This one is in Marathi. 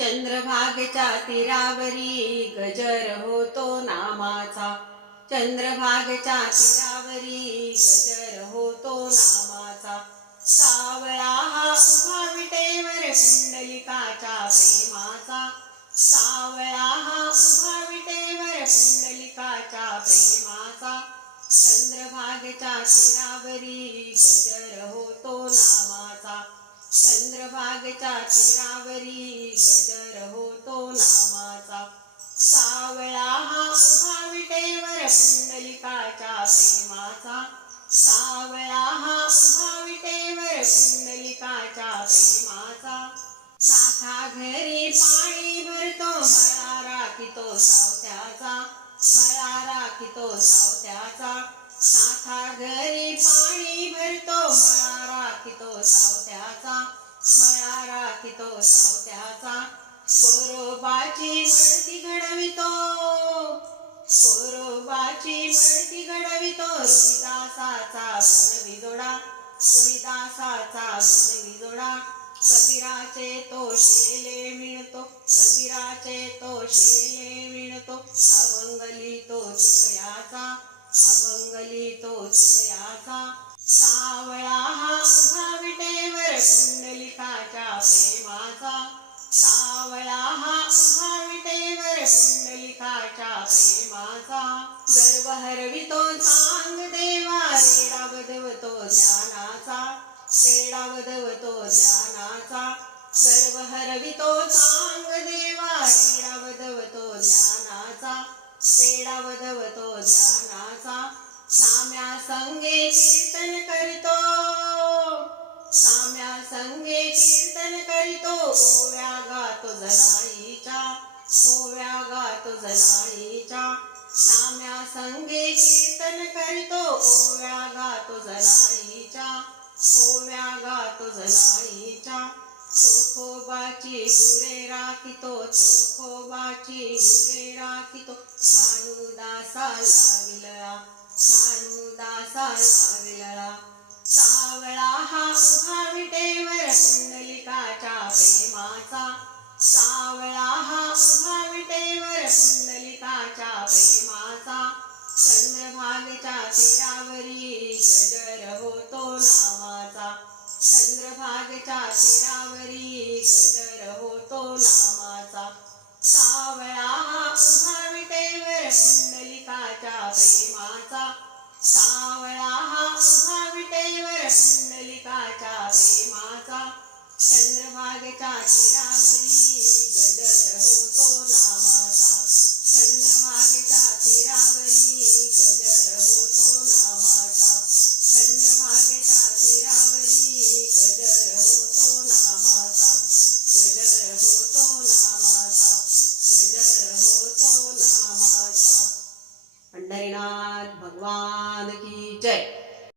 चंद्रभागच्या तीरावरी गजर होतो नामाचा. चंद्रभागच्या तीरावरी गजर होतो नामाचा. सावळा हा उभा विटेवर पुंडलिकाच्या प्रेमाचा. सावळा हा उभा विटेवर पुंडलिकाच्या प्रेमाचा. चंद्रभागच्या तीरावरी गजर होतो नामाचा. चंद्रभागेच्या सावळा हा उभा विटेवर पुंडलिकाच्या प्रेमाचा. नाथा घरी पाणी भरतो मला राखितो सावत्याचा. मला राखितो सावत्याचा. नाथा घरी पाणी भरतो मला राखितो सावत्याचा. मला राखितो सावत्याचा. कोरोबाची मडती घडवितो. कोरोबाची मडती घडवितो दासाचा गुण विजोडा. रोहिदासाचा दासाचा रोहिदासाचा बनविजोडा कबीराचे तो शेले मिळतो. कबीराचे तो शेले मिळतो. अवंगली तो चुकयाचा अवंगली तो चुकयाचा सावळा हा उभा विटेवर कुंडलिकाच्या प्रेमाचा. सावळा हा उभा विटेवर कुंडलिकाच्या प्रेमाचा. गर्व हरवितो चांग बदवतो ज्ञानाचा पेडा वदवतो ज्ञानाचा. गर्व हरवितो सांग देवा रेडा वदवतो ज्ञानाचा रेडा वदवतो ज्ञानाचा. साम्या संगे कीर्तन करीतो साम्या संगे कीर्तन करीतो. ओव्या गातो जनाईचा ओव्या गातो जनाईचा साम्या संगे कीर्तन कर ओव्या जनाईच्या ओव्या जनाईच्या चोखोबाची गुरे राखितो चोखोबाची गुरे राखितो. लाविलळा लाविलळा. सावळा हा उभा विटेवर कुंडलिकाच्या प्रेमाचा. सावळा हा उभा विटेवर कुंडलिकाच्या प्रेमाचा. चंद्रभागेच्या तीरावरी गजर होतो नामाचा. सावळा हा उभा विटेवर कुंडलिकाच्या प्रेमाचा. सावळा हा उभा विटेवर कुंडलिकाच्या प्रेमाचा. चंद्रभागेच्या तीरावरी અમાશા પંઢરીનાથ ભગવાન કી જય